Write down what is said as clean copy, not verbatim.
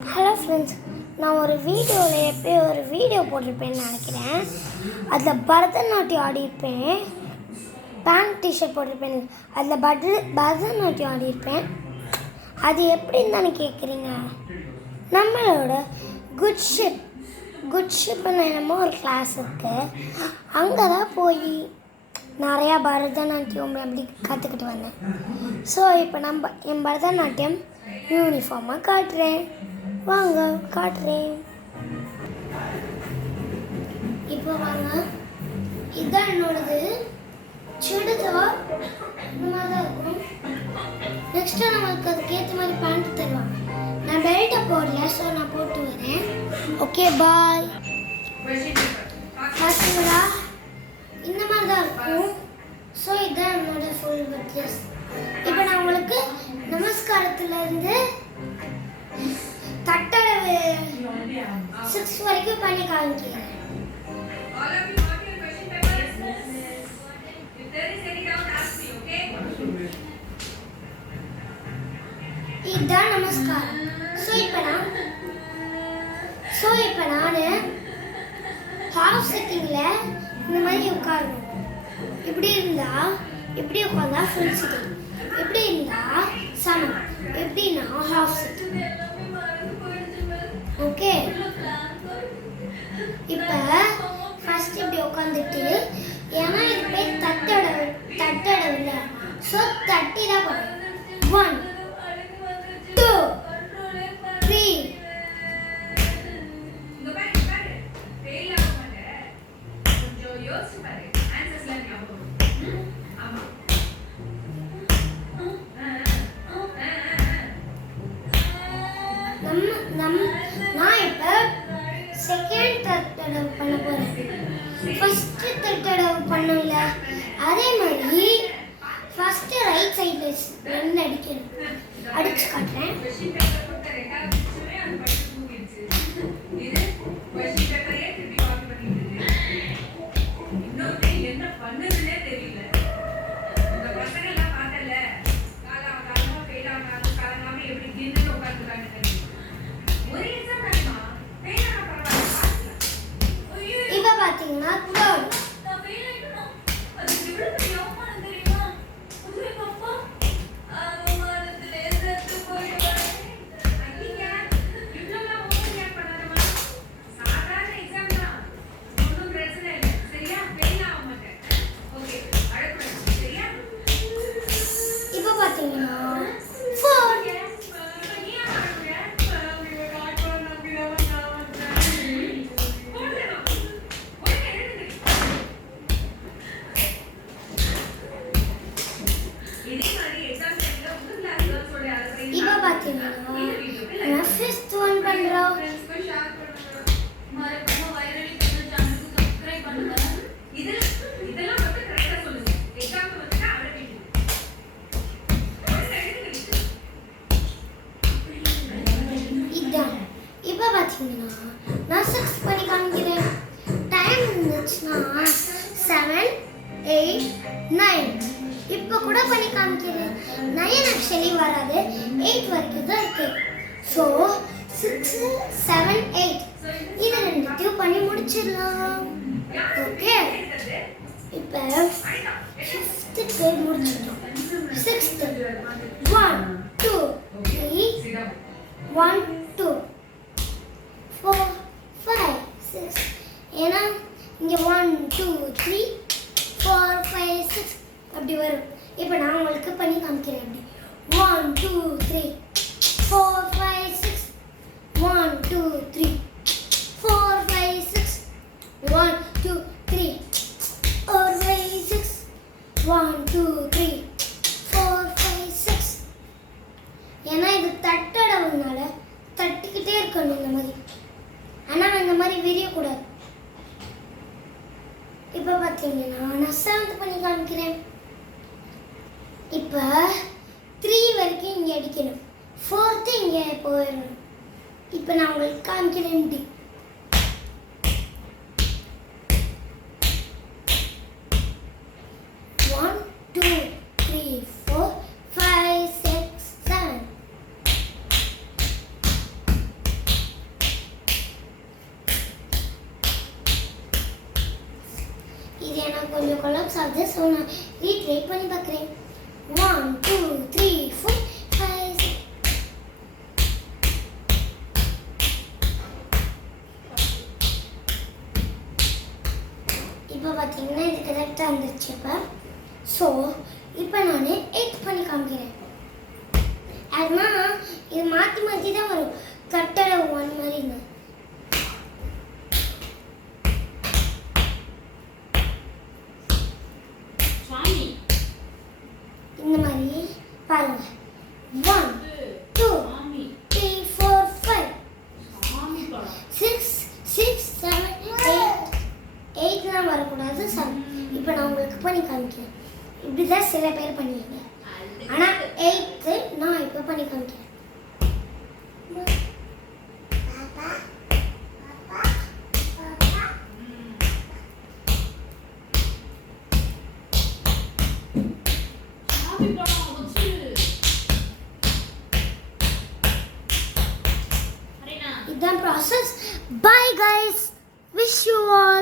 Hello friends, நான் ஒரு video போட்டிருப்பேன்னு நினைக்கிறேன். அதில் பரதநாட்டியம் ஆடியிருப்பேன். பேண்ட் டிஷர்ட் போட்டிருப்பேன். அதில் பரதநாட்டியம் ஆடியிருப்பேன். அது எப்படின்னு தானே கேட்குறீங்க. நம்மளோட குட் ஷிப்னு என்னமோ ஒரு கிளாஸ் இருக்குது. அங்கே தான் போய் நிறையா பரதநாட்டியம் அப்படி கற்றுக்கிட்டு வந்தேன். ஸோ இப்போ என் பரதநாட்டியம் யூனிஃபார்மாக காட்டுறேன். வாங்க காட்டுறேன். இப்போ வாங்க, இதுதான் என்னோடது. சுடிதார் இந்த மாதிரி தான் இருக்கும். நெக்ஸ்ட்டு நம்மளுக்கு அதுக்கேற்ற மாதிரி பேண்ட் தருவாங்க. நான் பெல்ட்டை போடல, ஸோ நான் போட்டு வரேன். ஓகே, பாய். பார்த்தீங்களா, இந்த மாதிரி தான் இருக்கும். ஸோ இதுதான் என்னோட ஃபுல் ட்ரெஸ். இப்போ நான் உங்களுக்கு நமஸ்காரத்துலேருந்து தட்டடவு 6 வரைக்கும் பண்ணி காமிக்கிறேன். இதுதான் நமஸ்காரம். ஸோ இப்போ நான் ஹாஃப் சிட்டிங்கில் இந்த மாதிரி உட்காரணும். இப்படி இருந்தால் இப்படி உட்காந்தா ஃபுல் சிட்டிங், இப்படி இருந்தால் சமம், எப்படின்னா ஹாஃப் சிட்டிங். ஓகே, இப்போ ஃபர்ஸ்ட் இப்படி உட்காந்துட்டு, ஏன்னா இது பேர் தட்டடவு இல்லை, ஸோ தட்டி தான் போடுறேன். 1 2 3 நான் இப்போ செகண்ட் தட்டடவு பண்ண போகிறேன். ஃபஸ்ட்டு தட்டடவு பண்ணல, அதே மாதிரி ஃபஸ்ட்டு ரைட் சைடில் 2 அடிக்கணும். அடிச்சு காட்டுறேன். இப்போ பார்த்தீங்கன்னா நான் 5th ஒன் பண்ணுறோம். இதுதான். இப்போ பார்த்தீங்கன்னா நான் 6 பண்ணி காமிக்கிறேன். டைம் இருந்துச்சுன்னா 7 8 9 இப்போ கூட பண்ணி காமிக்கிறேன். 9 ஆக்சுவலி வராது, 8 வரைக்கும் தான் இருக்கு. ஸோ 6 7 8 இது ரெண்டுத்தையும் பண்ணி முடிச்சிடலாம். ஓகே, இப்போ 5th முடிச்சிட்டோம். 6th 1 2 3 1 2 4 5 6. ஏன்னா இங்கே 1 2 3 4 5 6 அப்படி வரும். இப்போ நான் உங்களுக்கு பண்ணி காமிக்கிறேன். அப்படி 1 2 3 4 5 6 1 2 3 4 5 6 1 2 3 4 5 6 1 2 3 4 5 6. ஏன்னா இது தட்டடவுனால தட்டிக்கிட்டே இருக்கணும் இந்த மாதிரி. ஆனால் இந்த மாதிரி விரியக்கூடாது. இப்போ பார்த்தீங்கன்னா நான் 7th பண்ணி காமிக்கிறேன். இப்போ 3 வரைக்கும் இங்கே அடிக்கணும், 4th இங்கே போயிடணும். இப்போ நான் உங்களுக்கு காமிக்கிறேன். இப்படி 1 2 3 4 5 6 7 எனக்கு கொஞ்சம் கொலாப்ஸ் ஆகுது. ஸோ நான் ரீட்ரை பண்ணி பார்க்குறேன். 1 2 3 4 5 6. இப்போ பார்த்தீங்கன்னா இது கரெக்டாக வந்துருச்சு. ஸோ இப்போ நான் 8 பண்ணி காமிக்கிறேன். அதுனா இது மாற்றி மாற்றி தான் வரும். கட்டட 1 மாதிரிங்க. இந்த மாதிரி பாருங்க. 1 2 3 4 5 6 6 7 8 8லாம் வரக்கூடாது. 7. இப்போ நான் உங்களுக்கு பண்ணி காமிக்கிறேன். இப்படிதான் சில பேர் பண்ணுவீங்க. ஆனால் 8th நான் இப்போ பண்ணி காமிக்கிறேன். இதுதான் process. Bye guys, wish you all.